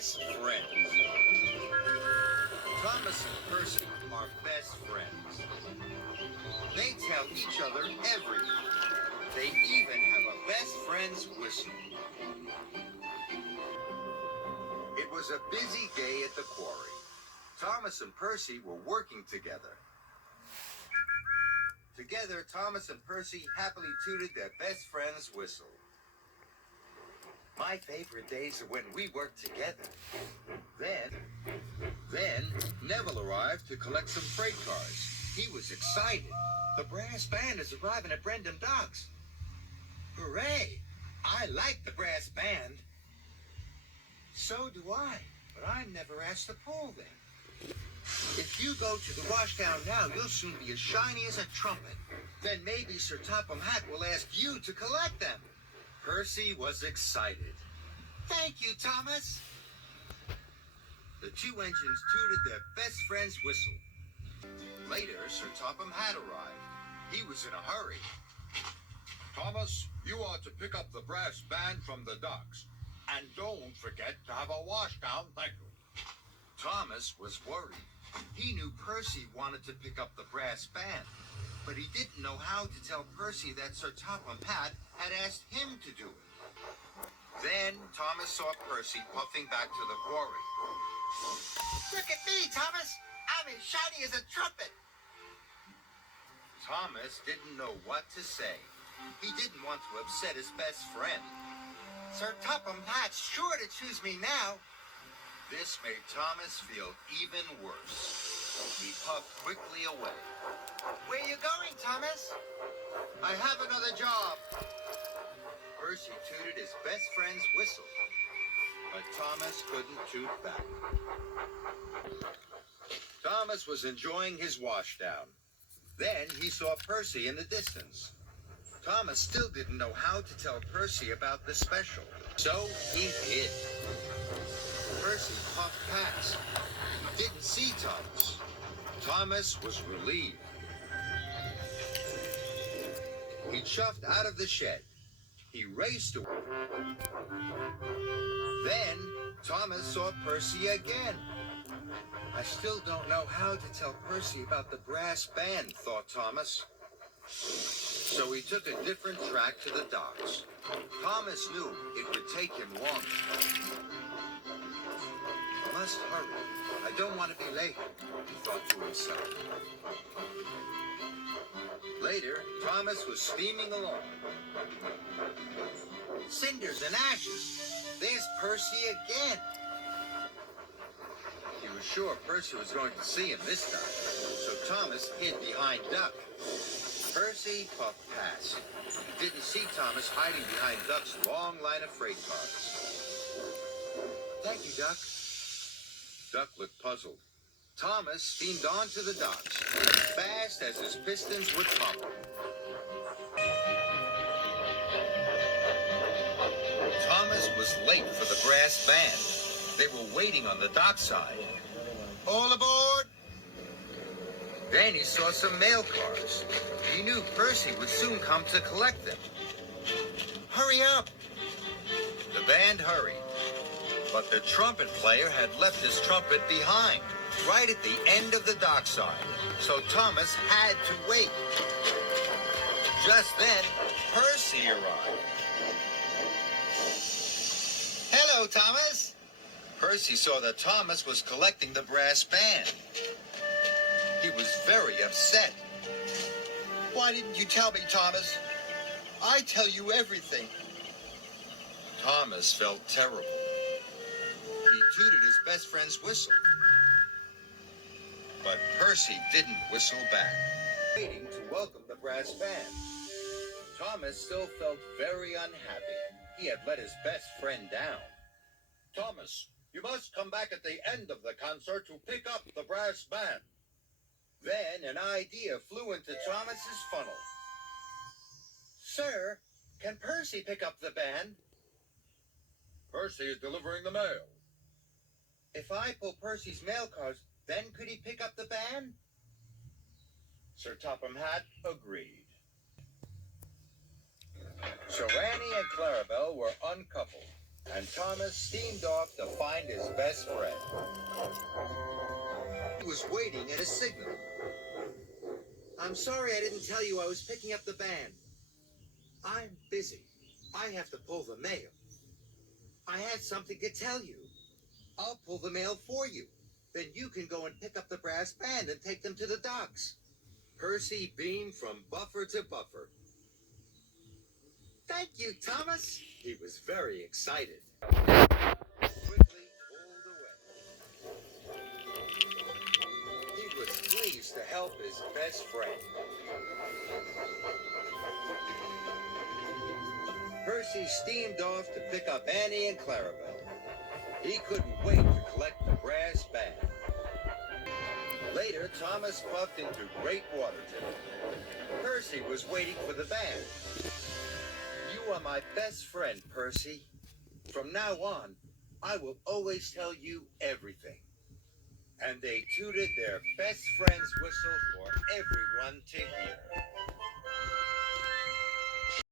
Best friends. Thomas and Percy are best friends. They tell each other everything. They even have a best friend's whistle. It was a busy day at the quarry. Thomas and Percy were working together. Together, Thomas and Percy happily tooted their best friend's whistle. My favorite days are when we work together. Then Neville arrived to collect some freight cars. He was excited. The brass band is arriving at Brendam Docks. Hooray! I like the brass band. So do I, but I'm never asked to pull them. If you go to the washdown now, you'll soon be as shiny as a trumpet. Then maybe Sir Topham Hatt will ask you to collect them. Percy was excited. Thank you, Thomas. The two engines tooted their best friend's whistle. Later, Sir Topham Hatt arrived. He was in a hurry. Thomas, you are to pick up the brass band from the docks. And don't forget to have a washdown, thank you. Thomas was worried. He knew Percy wanted to pick up the brass band, but he didn't know how to tell Percy that Sir Topham Hatt had asked him to do it. Then Thomas saw Percy puffing back to the quarry. Look at me, Thomas! I'm as shiny as a trumpet! Thomas didn't know what to say. He didn't want to upset his best friend. Sir Topham Hatt's sure to choose me now. This made Thomas feel even worse. He puffed quickly away. Where are you going, Thomas? I have another job. Percy tooted his best friend's whistle, but Thomas couldn't toot back. Thomas was enjoying his washdown. Then he saw Percy in the distance. Thomas still didn't know how to tell Percy about the special, so he hid. Percy puffed past. He didn't see Thomas. Thomas was relieved. He chuffed out of the shed. He raced away. Then Thomas saw Percy again. I still don't know how to tell Percy about the brass band, thought Thomas. So he took a different track to the docks. Thomas knew it would take him longer. I must hurry. I don't want to be late, he thought to himself. Later, Thomas was steaming along. Cinders and ashes. There's Percy again. He was sure Percy was going to see him this time, so Thomas hid behind Duck. Percy puffed past. He didn't see Thomas hiding behind Duck's long line of freight cars. Thank you, Duck. Duck looked puzzled. Thomas steamed on to the docks, as fast as his pistons would pump. Thomas was late for the brass band. They were waiting on the dockside. All aboard! Then he saw some mail cars. He knew Percy would soon come to collect them. Hurry up! The band hurried. But the trumpet player had left his trumpet behind, right at the end of the dockside. So Thomas had to wait. Just then, Percy arrived. Hello, Thomas! Percy saw that Thomas was collecting the brass band. He was very upset. Why didn't you tell me, Thomas? I tell you everything. Thomas felt terrible. He tooted his best friend's whistle. But Percy didn't whistle back, waiting to welcome the brass band. Thomas still felt very unhappy. He had let his best friend down. Thomas, you must come back at the end of the concert to pick up the brass band. Then an idea flew into Thomas's funnel. Sir, can Percy pick up the band? Percy is delivering the mail. If I pull Percy's mail cars, then could he pick up the band? Sir Topham Hatt agreed. So Annie and Clarabelle were uncoupled. and Thomas steamed off to find his best friend. He was waiting at a signal. I'm sorry I didn't tell you I was picking up the band. I'm busy. I have to pull the mail. I had something to tell you. I'll pull the mail for you. Then you can go and pick up the brass band and take them to the docks. Percy beamed from buffer to buffer. Thank you, Thomas. He was very excited. Quickly pulled away. He was pleased to help his best friend. Percy steamed off to pick up Annie and Clarabelle. He couldn't wait to collect the brass band. Later, Thomas puffed into Great Waterton. Percy was waiting for the band. You are my best friend, Percy. From now on, I will always tell you everything. And they tooted their best friend's whistle for everyone to hear.